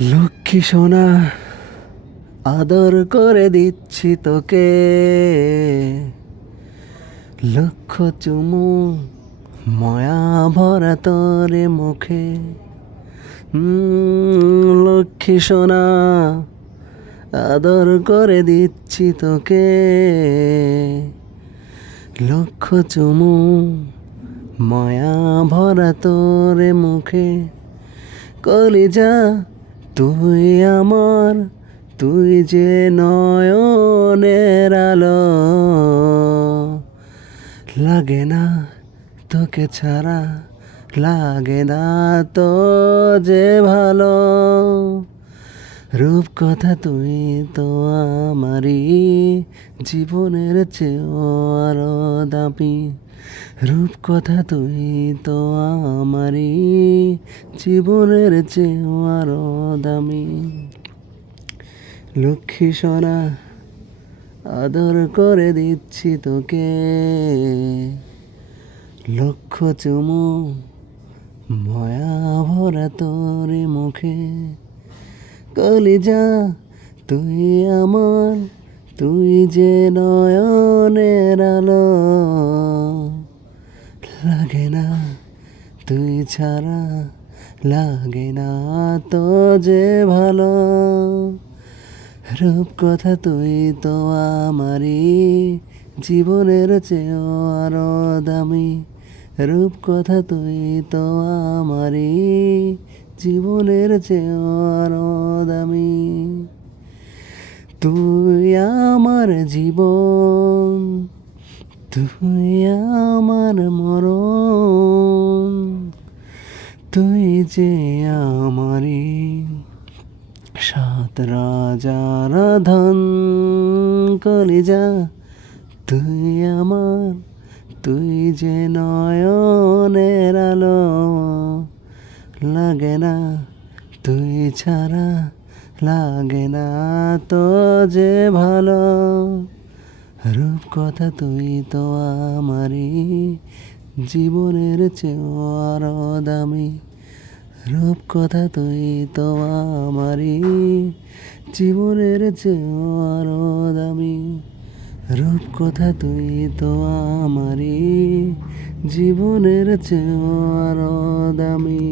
লক্ষ্মী সোনা, আদর করে দিচ্ছি তোকে, লক্ষ চুমু মায়া ভরা তোরে মুখে। লক্ষ্মী সোনা, আদর করে দিচ্ছি তোকে, লক্ষ চুমু মায়া ভরা তোরে মুখে। কলিজা তুই আমার, তুই যে নয়নের আলো, লাগে না তোকে ছাড়া, লাগে না তো যে ভালো। রূপ কথা তুই তো আমারই জীবনের চেয়েও আরো দামি। রূপ কথা তুই তো আমারই জীবনের চেয়েও আরো দামি। লক্ষ্মী সোনা, আদর করে দিচ্ছি তোকে, লক্ষ চুমু মায়া ভরা তোরে মুখে। কলিজা তুই আমার, তুই যে নয়নের আলো, লাগে না তুই ছাড়া, লাগে না তো যে ভালো। রূপ কথা তুই তো আমারই জীবনের চেয়েও আরো দামি। রূপ কথা তুই তো আমারই জীবনের চেয়েও আরো দামি। তুই আমার জীবন, তুই আমার মরণ, তুই যে আমারই সাত রাজার ধন। কলিজা তুই আমার, তুই যে নয়নের আলো, লাগে না তুই ছাড়া, লাগে না তো যে ভালো। রূপ কথা তুই তো আমারই জীবনের চেয়েও আরো দামি। রূপ কথা তুই তো আমারই জীবনের চেয়েও আরো দামি। রূপ কথা তুই তো আমারই জীবনের চেয়েও আরো দামি।